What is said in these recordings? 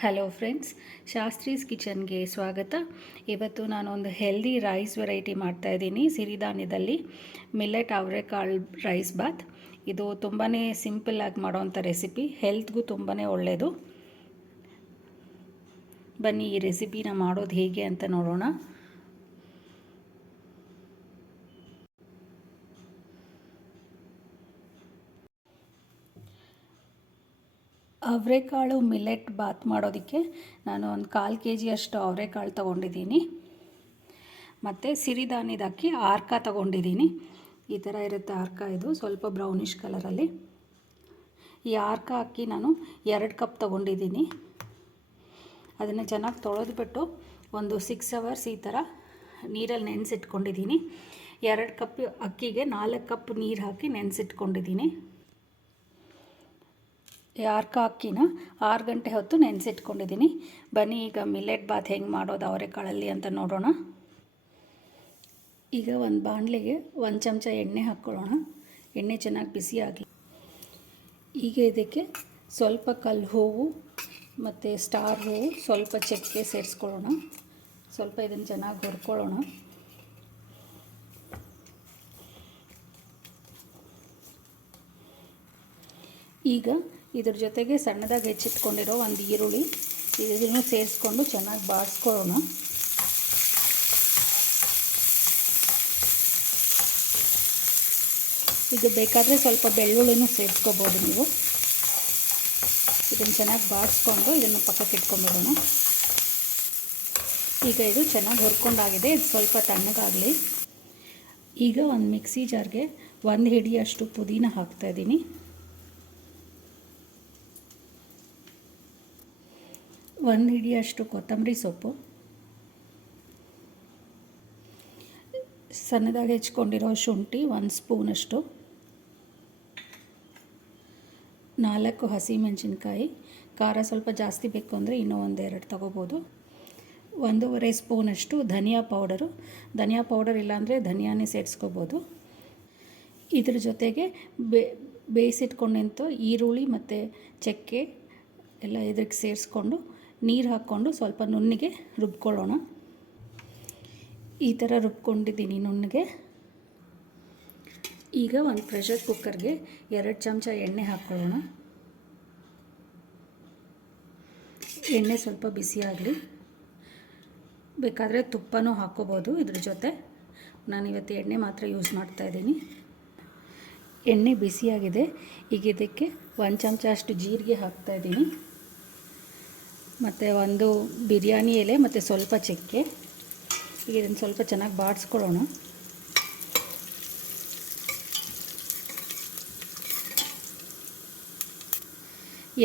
Hello friends, Shastri's ಕಿಚನ್ಗೆ ಸ್ವಾಗತ. ಇವತ್ತು ನಾನು ಒಂದು ಹೆಲ್ದಿ ರೈಸ್ ವೆರೈಟಿ ಮಾಡ್ತಾಯಿದ್ದೀನಿ. ಸಿರಿಧಾನ್ಯದಲ್ಲಿ ಮಿಲ್ಲೆಟ್ ಅವರೆಕಾಳು ರೈಸ್ ಬಾತ್. ಇದು ತುಂಬಾ ಸಿಂಪಲ್ಲಾಗಿ ಮಾಡೋವಂಥ ರೆಸಿಪಿ, ಹೆಲ್ತ್ಗೂ ತುಂಬಾ ಒಳ್ಳೆಯದು. ಬನ್ನಿ ಈ ರೆಸಿಪಿನ ಮಾಡೋದು ಹೇಗೆ ಅಂತ ನೋಡೋಣ. ಅವರೆಕಾಳು ಮಿಲ್ಲೆಟ್ ಬಾತ್ ಮಾಡೋದಕ್ಕೆ ನಾನು ಒಂದು 1/4 kg ಅಷ್ಟು ಅವರೆಕಾಳು ತೊಗೊಂಡಿದ್ದೀನಿ. ಮತ್ತು ಸಿರಿಧಾನ್ಯದ ಅಕ್ಕಿ ಆರ್ಕ ತೊಗೊಂಡಿದ್ದೀನಿ. ಈ ಥರ ಇರುತ್ತೆ ಆರ್ಕ, ಇದು ಸ್ವಲ್ಪ ಬ್ರೌನಿಷ್ ಕಲರಲ್ಲಿ. ಈ ಆರ್ಕ ಅಕ್ಕಿ ನಾನು 2 ಕಪ್ ತೊಗೊಂಡಿದ್ದೀನಿ. ಅದನ್ನು ಚೆನ್ನಾಗಿ ತೊಳೆದ್ಬಿಟ್ಟು ಒಂದು 6 hours ಈ ಥರ ನೀರಲ್ಲಿ ನೆನೆಸಿಟ್ಕೊಂಡಿದ್ದೀನಿ. 2 ಕಪ್ ಅಕ್ಕಿಗೆ 4 ಕಪ್ ನೀರು ಹಾಕಿ ನೆನೆಸಿಟ್ಕೊಂಡಿದ್ದೀನಿ. ಆರ್ಕ ಅಕ್ಕಿನ 6 ಗಂಟೆ ಹೊತ್ತು ನೆನೆಸಿಟ್ಕೊಂಡಿದ್ದೀನಿ. ಬನ್ನಿ ಈಗ ಮಿಲ್ಲೆಟ್ ಬಾತ್ ಹೆಂಗೆ ಮಾಡೋದು ಅವರೆಕಾಳಲ್ಲಿ ಅಂತ ನೋಡೋಣ. ಈಗ ಒಂದು ಬಾಣಲೆಗೆ 1 ಚಮಚ ಎಣ್ಣೆ ಹಾಕ್ಕೊಳ್ಳೋಣ. ಎಣ್ಣೆ ಚೆನ್ನಾಗಿ ಬಿಸಿ ಆಗಲಿ. ಈಗ ಇದಕ್ಕೆ ಸ್ವಲ್ಪ ಕಲ್ಲು ಹೂವು ಮತ್ತು ಸ್ಟಾರ್ ಹೂವು, ಸ್ವಲ್ಪ ಚಕ್ಕೆ ಸೇರಿಸ್ಕೊಳ್ಳೋಣ. ಸ್ವಲ್ಪ ಇದನ್ನು ಚೆನ್ನಾಗಿ ಹುರ್ಕೊಳ್ಳೋಣ. ಈಗ ಇದ್ರ ಜೊತೆಗೆ ಸಣ್ಣದಾಗಿ ಹೆಚ್ಚಿಟ್ಕೊಂಡಿರೋ ಒಂದು ಈರುಳ್ಳಿ, ಇದನ್ನು ಸೇರಿಸ್ಕೊಂಡು ಚೆನ್ನಾಗಿ ಬಾಡಿಸ್ಕೊಳ್ಳೋಣ. ಇದು ಬೇಕಾದರೆ ಸ್ವಲ್ಪ ಬೆಳ್ಳುಳ್ಳಿನೂ ಸೇರಿಸ್ಕೋಬೋದು ನೀವು. ಇದನ್ನು ಚೆನ್ನಾಗಿ ಬಾಡಿಸ್ಕೊಂಡು ಇದನ್ನು ಪಕ್ಕಕ್ಕೆ ಇಟ್ಕೊಂಡ್ಬಿಡೋಣ. ಈಗ ಇದು ಚೆನ್ನಾಗಿ ಹುರ್ಕೊಂಡಾಗಿದೆ. ಇದು ಸ್ವಲ್ಪ ತಣ್ಣಗಾಗಲಿ. ಈಗ ಒಂದು ಮಿಕ್ಸಿ ಜಾರ್ಗೆ 1 ಹಿಡಿಯಷ್ಟು ಪುದೀನ ಹಾಕ್ತಾಯಿದ್ದೀನಿ. 1 ಹಿಡಿಯಷ್ಟು ಕೊತ್ತಂಬರಿ ಸೊಪ್ಪು, ಸಣ್ಣದಾಗಿ ಹೆಚ್ಕೊಂಡಿರೋ ಶುಂಠಿ 1 ಸ್ಪೂನಷ್ಟು, 4 ಹಸಿಮೆಣಸಿನ್ಕಾಯಿ. ಖಾರ ಸ್ವಲ್ಪ ಜಾಸ್ತಿ ಬೇಕು ಅಂದರೆ ಇನ್ನೂ 1-2 ತೊಗೋಬೋದು. 1.5 ಸ್ಪೂನಷ್ಟು ಧನಿಯಾ ಪೌಡರು. ಧನಿಯಾ ಪೌಡರ್ ಇಲ್ಲಾಂದರೆ ಧನಿಯಾನೇ ಸೇರಿಸ್ಕೋಬೋದು. ಇದ್ರ ಜೊತೆಗೆ ಬೇಯಿಸಿಟ್ಕೊಂಡಂಥ ಈರುಳ್ಳಿ ಮತ್ತು ಚಕ್ಕೆ ಎಲ್ಲ ಇದಕ್ಕೆ ಸೇರಿಸ್ಕೊಂಡು ನೀರು ಹಾಕ್ಕೊಂಡು ಸ್ವಲ್ಪ ನುಣ್ಣಗೆ ರುಬ್ಕೊಳ್ಳೋಣ. ಈ ಥರ ರುಬ್ಕೊಂಡಿದ್ದೀನಿ ನುಣ್ಣಗೆ. ಈಗ ಒಂದು ಪ್ರೆಷರ್ ಕುಕ್ಕರ್ಗೆ 2 ಚಮಚ ಎಣ್ಣೆ ಹಾಕ್ಕೊಳ್ಳೋಣ. ಎಣ್ಣೆ ಸ್ವಲ್ಪ ಬಿಸಿ ಆಗಲಿ. ಬೇಕಾದರೆ ತುಪ್ಪನೂ ಹಾಕ್ಕೋಬೋದು ಇದ್ರ ಜೊತೆ. ನಾನಿವತ್ತು ಎಣ್ಣೆ ಮಾತ್ರ ಯೂಸ್ ಮಾಡ್ತಾಯಿದ್ದೀನಿ. ಎಣ್ಣೆ ಬಿಸಿಯಾಗಿದೆ. ಈಗ ಇದಕ್ಕೆ 1 ಚಮಚ ಅಷ್ಟು ಜೀರಿಗೆ ಹಾಕ್ತಾಯಿದ್ದೀನಿ. ಮತ್ತು 1 ಬಿರಿಯಾನಿ ಎಲೆ ಮತ್ತು ಸ್ವಲ್ಪ ಚಕ್ಕೆ. ಈಗ ಇದನ್ನು ಸ್ವಲ್ಪ ಚೆನ್ನಾಗಿ ಬಾಡಿಸ್ಕೊಳ್ಳೋಣ.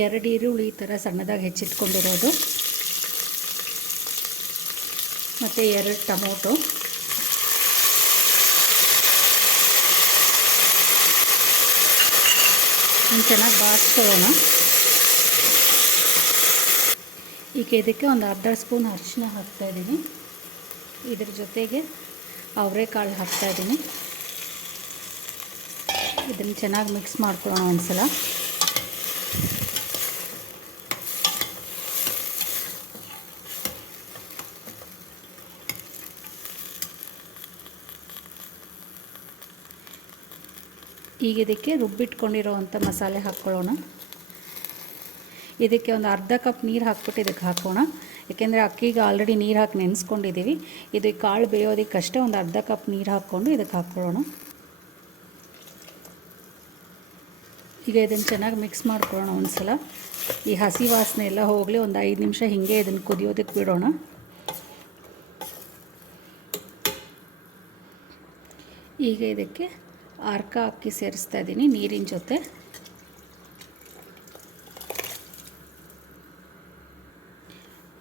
ಎರಡು ಈರುಳ್ಳಿ ಈ ಥರ ಸಣ್ಣದಾಗಿ ಹೆಚ್ಚಿಟ್ಕೊಂಡಿರೋದು, ಮತ್ತು 2 ಟೊಮೊಟೊ. ಇದನ್ನು ಚೆನ್ನಾಗಿ ಬಾಡಿಸ್ಕೊಳ್ಳೋಣ. ಈಗ ಇದಕ್ಕೆ ಒಂದು 1/2 ಸ್ಪೂನ್ ಅರಿಶಿನ ಹಾಕ್ತಾಯಿದ್ದೀನಿ. ಇದ್ರ ಜೊತೆಗೆ ಅವರೆಕಾಳು ಹಾಕ್ತಾಯಿದ್ದೀನಿ. ಇದನ್ನು ಚೆನ್ನಾಗಿ ಮಿಕ್ಸ್ ಮಾಡ್ಕೊಳ್ಳೋಣ ಒಂದು ಸಲ. ಈಗ ಇದಕ್ಕೆ ರುಬ್ಬಿಟ್ಕೊಂಡಿರೋವಂಥ ಮಸಾಲೆ ಹಾಕ್ಕೊಳ್ಳೋಣ. ಇದಕ್ಕೆ ಒಂದು 1/2 ಕಪ್ ನೀರು ಹಾಕ್ಬಿಟ್ಟು ಇದಕ್ಕೆ ಹಾಕೋಣ. ಏಕೆಂದರೆ ಅಕ್ಕಿಗೆ ಆಲ್ರೆಡಿ ನೀರು ಹಾಕಿ ನೆನೆಸ್ಕೊಂಡಿದ್ದೀವಿ. ಇದು ಕಾಳು ಬೇಯೋದಕ್ಕಷ್ಟೇ ಒಂದು 1/2 ಕಪ್ ನೀರು ಹಾಕ್ಕೊಂಡು ಇದಕ್ಕೆ ಹಾಕ್ಕೊಳ್ಳೋಣ. ಈಗ ಇದನ್ನು ಚೆನ್ನಾಗಿ ಮಿಕ್ಸ್ ಮಾಡ್ಕೊಳ್ಳೋಣ ಒಂದು ಸಲ. ಈ ಹಸಿ ವಾಸನೆ ಎಲ್ಲ ಹೋಗಲಿ. ಒಂದು 5 ನಿಮಿಷ ಹೀಗೆ ಇದನ್ನು ಕುದಿಯೋದಕ್ಕೆ ಬಿಡೋಣ. ಈಗ ಇದಕ್ಕೆ ಆರ್ಕ ಅಕ್ಕಿ ಸೇರಿಸ್ತಾ ಇದ್ದೀನಿ ನೀರಿನ ಜೊತೆ.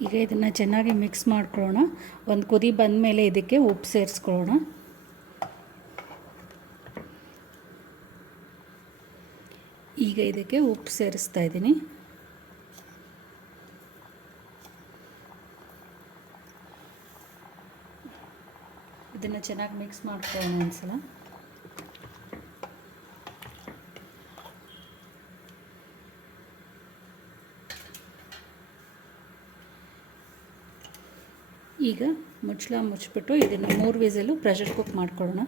ಈಗ ಇದನ್ನು ಚೆನ್ನಾಗಿ ಮಿಕ್ಸ್ ಮಾಡ್ಕೊಳ್ಳೋಣ. ಒಂದು ಕುದಿ ಬಂದ ಮೇಲೆ ಇದಕ್ಕೆ ಉಪ್ಪು ಸೇರಿಸ್ಕೊಳ್ಳೋಣ. ಈಗ ಇದಕ್ಕೆ ಉಪ್ಪು ಸೇರಿಸ್ತಾ ಇದ್ದೀನಿ. ಇದನ್ನು ಚೆನ್ನಾಗಿ ಮಿಕ್ಸ್ ಮಾಡ್ಕೊಳ್ಳೋಣ ಒಂದು ಸಲ. ಈಗ ಮುಚ್ಚಳ ಮುಚ್ಚಿಬಿಟ್ಟು ಇದನ್ನು 3 ವಿಸಲು ಪ್ರೆಷರ್ ಕುಕ್ ಮಾಡ್ಕೊಳ್ಳೋಣ.